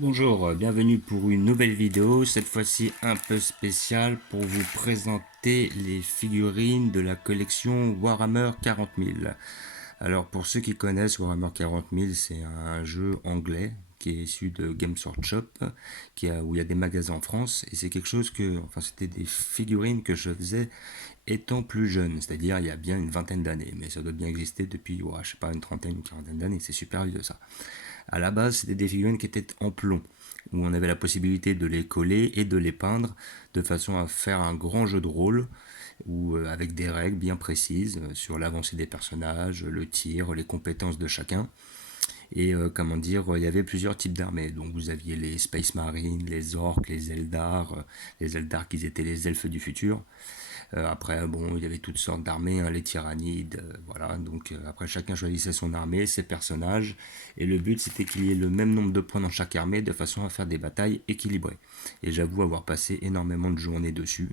Bonjour, bienvenue pour une nouvelle vidéo, cette fois-ci un peu spéciale pour vous présenter les figurines de la collection Warhammer 40 000. Alors pour ceux qui connaissent Warhammer 40 000, c'est un jeu anglais qui est issu de Games Workshop, où il y a des magasins en France, et c'est quelque chose c'était des figurines que je faisais étant plus jeune, c'est-à-dire il y a bien une vingtaine d'années, mais ça doit bien exister depuis, je sais pas, une trentaine, une quarantaine d'années, c'est super vieux ça. À la base, c'était des figurines qui étaient en plomb, où on avait la possibilité de les coller et de les peindre de façon à faire un grand jeu de rôle, avec des règles bien précises sur l'avancée des personnages, le tir, les compétences de chacun. Et il y avait plusieurs types d'armées. Donc vous aviez les Space Marines, les Orcs, les Eldar. Les Eldar qui étaient les elfes du futur. Après, bon, il y avait toutes sortes d'armées, hein, les tyrannides, voilà. Donc après, chacun choisissait son armée, ses personnages, et le but c'était qu'il y ait le même nombre de points dans chaque armée, de façon à faire des batailles équilibrées. Et j'avoue avoir passé énormément de journées dessus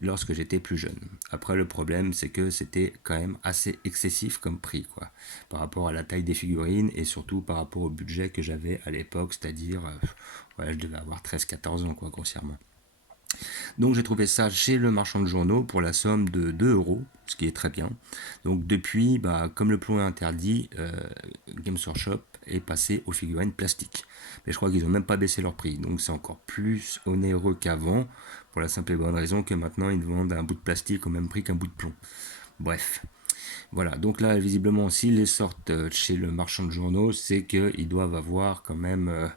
lorsque j'étais plus jeune. Après, le problème, c'est que c'était quand même assez excessif comme prix, quoi, par rapport à la taille des figurines et surtout par rapport au budget que j'avais à l'époque, c'est-à-dire, je devais avoir 13-14 ans, quoi, grossièrement. Donc j'ai trouvé ça chez le marchand de journaux pour la somme de 2 euros, ce qui est très bien. Donc depuis, comme le plomb est interdit, Games Workshop est passé aux figurines plastiques. Mais je crois qu'ils n'ont même pas baissé leur prix. Donc c'est encore plus onéreux qu'avant, pour la simple et bonne raison que maintenant ils vendent un bout de plastique au même prix qu'un bout de plomb. Bref. Voilà, donc là, visiblement, s'ils les sortent chez le marchand de journaux, c'est qu'ils doivent avoir quand même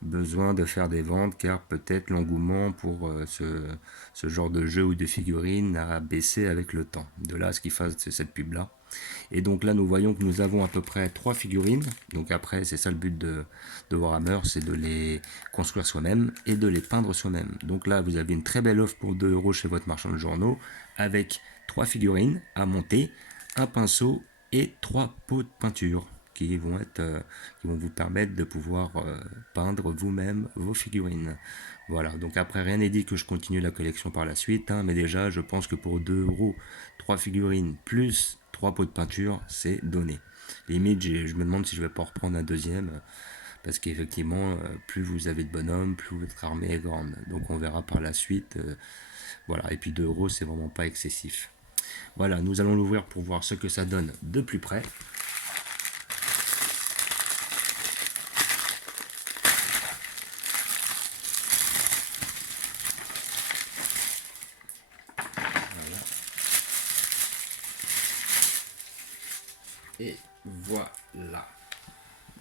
besoin de faire des ventes, car peut-être l'engouement pour ce genre de jeu ou de figurines a baissé avec le temps. De là à ce qu'ils fassent cette pub-là. Et donc là, nous voyons que nous avons à peu près 3 figurines. Donc après, c'est ça le but de Warhammer, c'est de les construire soi-même et de les peindre soi-même. Donc là, vous avez une très belle offre pour 2 euros chez votre marchand de journaux, avec 3 figurines à monter, un pinceau et 3 pots de peinture qui vont vous permettre de pouvoir peindre vous-même vos figurines. Voilà, donc après rien n'est dit que je continue la collection par la suite, hein, mais déjà je pense que pour 2 euros, 3 figurines plus 3 pots de peinture, c'est donné. Limite, je me demande si je vais pas reprendre un deuxième, parce qu'effectivement, plus vous avez de bonhommes, plus votre armée est grande. Donc on verra par la suite. Voilà, et puis 2 euros, c'est vraiment pas excessif. Voilà, nous allons l'ouvrir pour voir ce que ça donne de plus près. Et voilà.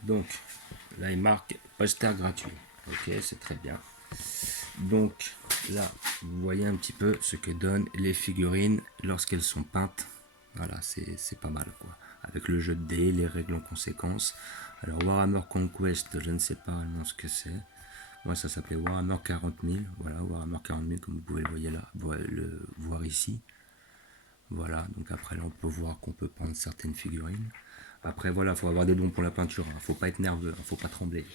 Donc, là, il marque poster gratuit. Ok, c'est très bien. Donc, là, vous voyez un petit peu ce que donnent les figurines lorsqu'elles sont peintes. Voilà, c'est pas mal, quoi. Avec le jeu de dés, les règles en conséquence. Alors, Warhammer Conquest, je ne sais pas vraiment ce que c'est. Moi, ça s'appelait Warhammer 40 000. Voilà, Warhammer 40 000, comme vous pouvez le voir ici. Voilà, donc après là on peut voir qu'on peut peindre certaines figurines. Après voilà, il faut avoir des dons pour la peinture, hein. Faut pas être nerveux, hein. Faut pas trembler.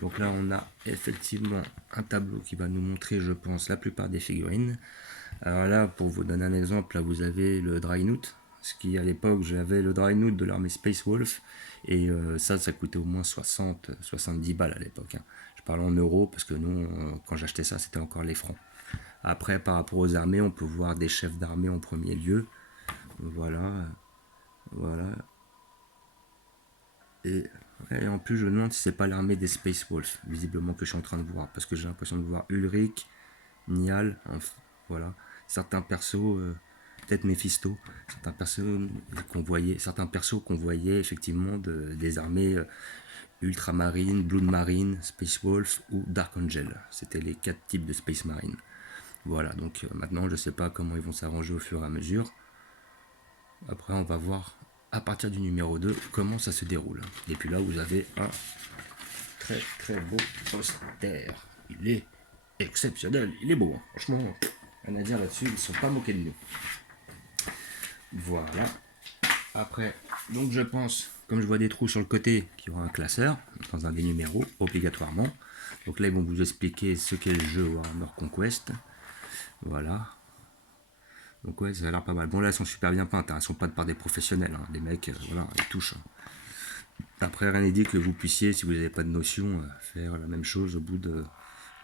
Donc là on a effectivement un tableau qui va nous montrer, je pense, la plupart des figurines. Alors là, pour vous donner un exemple, là vous avez le Dreadnought, ce qui à l'époque j'avais le Dreadnought de l'armée Space Wolf, et ça coûtait au moins 60-70 balles à l'époque, hein. Je parle en euros parce que nous, quand j'achetais ça, c'était encore les francs. Après, par rapport aux armées, on peut voir des chefs d'armée en premier lieu. Voilà, voilà. Et, en plus, je me demande si c'est pas l'armée des Space Wolves, visiblement, que je suis en train de voir. Parce que j'ai l'impression de voir Ulrich, Niall, voilà. Certains persos, peut-être Mephisto, certains persos qu'on voyait effectivement des armées Ultramarine, Blood Marine, Space Wolf ou Dark Angel. C'était les 4 types de Space Marine. Voilà, donc maintenant je sais pas comment ils vont s'arranger au fur et à mesure. Après on va voir à partir du numéro 2 comment ça se déroule. Et puis là vous avez un très très beau poster. Il est exceptionnel, il est beau, hein. Franchement, rien à dire là-dessus, ils ne sont pas moqués de nous. Voilà. Après, donc je pense, comme je vois des trous sur le côté, qu'il y aura un classeur dans un des numéros, obligatoirement. Donc là ils vont vous expliquer ce qu'est le jeu Warhammer Conquest. Voilà. Donc ouais, ça a l'air pas mal. Bon là, elles sont super bien peintes, hein. Elles sont peintes par des professionnels, hein. Les mecs, voilà, ils touchent. Après, rien n'est dit que vous puissiez, si vous n'avez pas de notion, faire la même chose au bout de...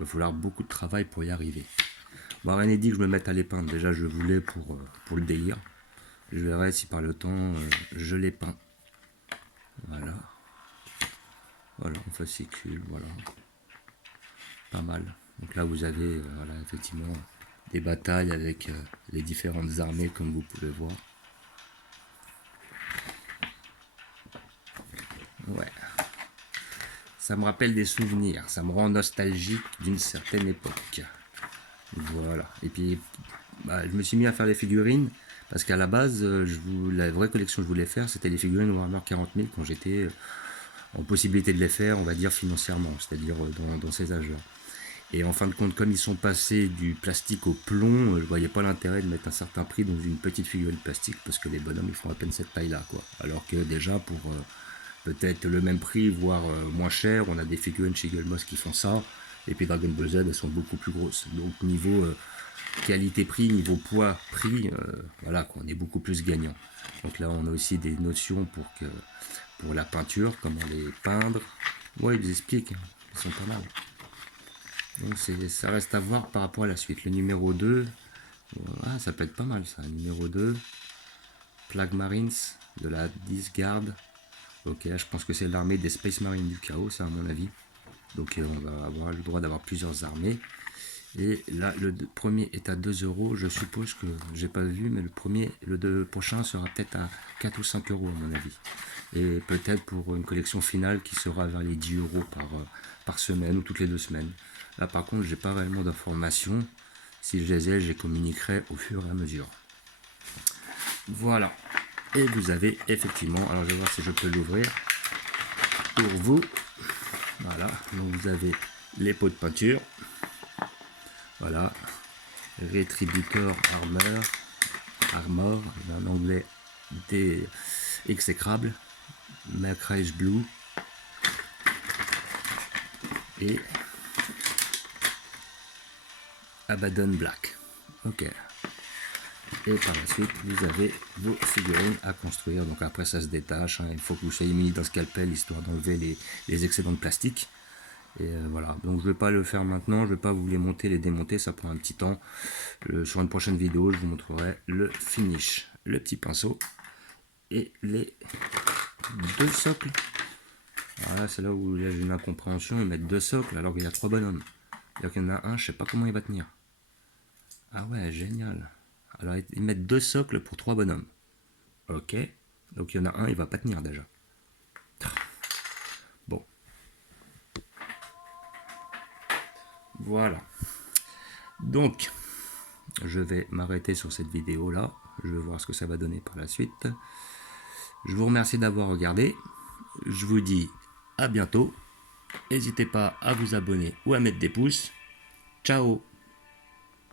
Il va falloir beaucoup de travail pour y arriver. Bon, rien n'est dit que je me mette à les peindre. Déjà, je voulais pour le délire. Je verrai si par le temps, je les peins. Voilà. Voilà, en fascicule, voilà. Pas mal. Donc là, vous avez, voilà, effectivement, des batailles avec les différentes armées, comme vous pouvez voir. Ouais. Ça me rappelle des souvenirs, ça me rend nostalgique d'une certaine époque. Voilà. Et puis, bah, je me suis mis à faire les figurines, parce qu'à la base, la vraie collection que je voulais faire, c'était les figurines Warhammer 40 000 quand j'étais en possibilité de les faire, on va dire financièrement, c'est-à-dire dans ces âges-là. Et en fin de compte, comme ils sont passés du plastique au plomb, je voyais pas l'intérêt de mettre un certain prix dans une petite figurine plastique, parce que les bonhommes, ils font à peine cette taille-là, quoi. Alors que déjà, pour peut-être le même prix, voire moins cher, on a des figurines chez Gullmoss qui font ça, et puis Dragon Ball Z, elles sont beaucoup plus grosses. Donc niveau qualité-prix, niveau poids-prix, voilà, quoi, on est beaucoup plus gagnant. Donc là, on a aussi des notions pour la peinture, comment les peindre. Ouais, ils expliquent, hein, ils sont pas mal. Donc ça reste à voir par rapport à la suite. Le numéro 2, ah, ça peut être pas mal ça. Numéro 2, Plague Marines de la 10 garde. Ok, je pense que c'est l'armée des Space Marines du chaos, ça à mon avis. Donc on va avoir le droit d'avoir plusieurs armées. Et là, le premier est à 2 €. Je suppose que j'ai pas vu, mais le prochain sera peut-être à 4 ou 5 € à mon avis. Et peut-être pour une collection finale qui sera vers les 10 € par semaine ou toutes les 2 semaines. Là par contre, j'ai pas réellement d'informations. Si je les ai, je les communiquerai au fur et à mesure. Voilà. Et vous avez effectivement, alors je vais voir si je peux l'ouvrir pour vous. Voilà, donc vous avez les pots de peinture. Voilà, Retributor Armor, en anglais des exécrables, Macrage Blue et Abaddon Black. Ok. Et par la suite, vous avez vos figurines à construire. Donc après, ça se détache. Hein. Il faut que vous soyez muni d'un scalpel histoire d'enlever les excédents de plastique. Et voilà. Donc je ne vais pas le faire maintenant. Je ne vais pas vous les monter, les démonter. Ça prend un petit temps. Sur une prochaine vidéo, je vous montrerai le finish. Le petit pinceau et les 2 socles. Voilà, c'est là où j'ai une incompréhension. Ils mettent 2 socles alors qu'il y a 3 bonhommes. Donc il y en a un, je sais pas comment il va tenir. Ah ouais, génial. Alors ils mettent 2 socles pour 3 bonhommes. Ok. Donc il y en a un, il va pas tenir déjà. Bon. Voilà. Donc, je vais m'arrêter sur cette vidéo là. Je vais voir ce que ça va donner par la suite. Je vous remercie d'avoir regardé. Je vous dis à bientôt. N'hésitez pas à vous abonner ou à mettre des pouces. Ciao!